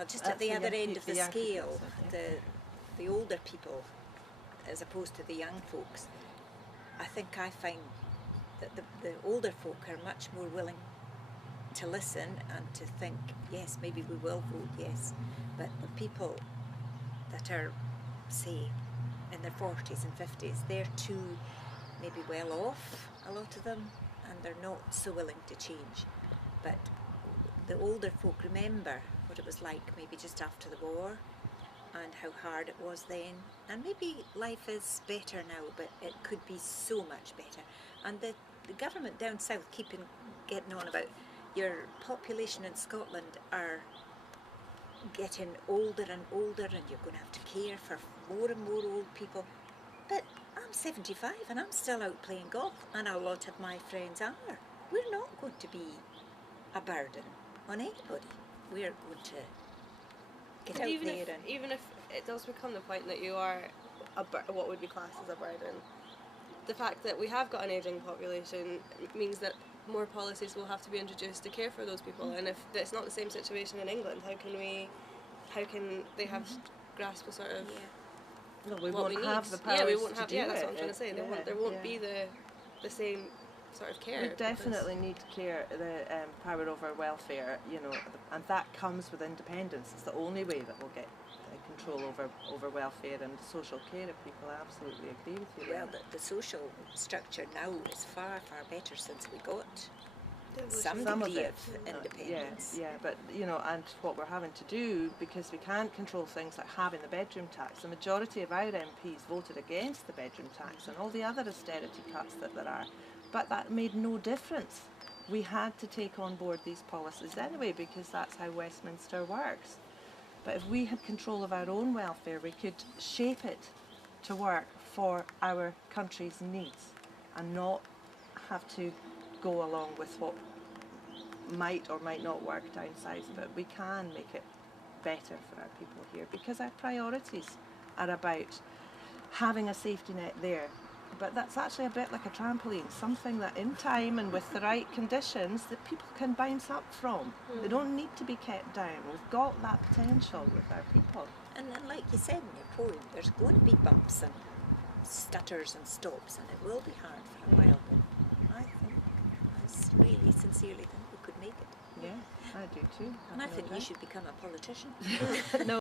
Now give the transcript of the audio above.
Well, just at the other end of the scale, the older people, as opposed to the young folks, I think I find that the older folk are much more willing to listen and to think, yes, maybe we will vote yes, but the people that are, say, in their 40s and 50s, they're too maybe well off, a lot of them, and they're not so willing to change. But the older folk remember what it was like maybe just after the war and how hard it was then, and maybe life is better now, but it could be so much better. And the government down south getting on about your population in Scotland are getting older and older, and you're going to have to care for more and more old people. But I'm 75 and I'm still out playing golf, and a lot of my friends are. We're not going to be a burden on anybody. We're going to get out there. Even if it does become the point that you are what would be classed as a burden, the fact that we have got an ageing population means that more policies will have to be introduced to care for those people. And if it's not the same situation in England, how can they have grasp a sort of we what won't have need? the powers we won't have. to do That's it. what I'm trying to say. There won't be the same sort of care. We definitely need the power over welfare, and that comes with independence. It's the only way that we'll get control over welfare and social care of people. I absolutely agree with you. Well, the social structure now is far, far better since we got some degree of independence. But and what we're having to do, because we can't control things like having the bedroom tax, the majority of our MPs voted against the bedroom tax and all the other austerity cuts that there are. But that made no difference. We had to take on board these policies anyway, because that's how Westminster works. But if we had control of our own welfare, we could shape it to work for our country's needs and not have to go along with what might or might not work down south. But we can make it better for our people here, because our priorities are about having a safety net there. But that's actually a bit like a trampoline, something that in time and with the right conditions that people can bounce up from. They don't need to be kept down. We've got that potential with our people. And like you said in your poem, there's going to be bumps and stutters and stops, and it will be hard for a while, but I really sincerely think we could make it. Yeah, I do too. And I think you should become a politician. No.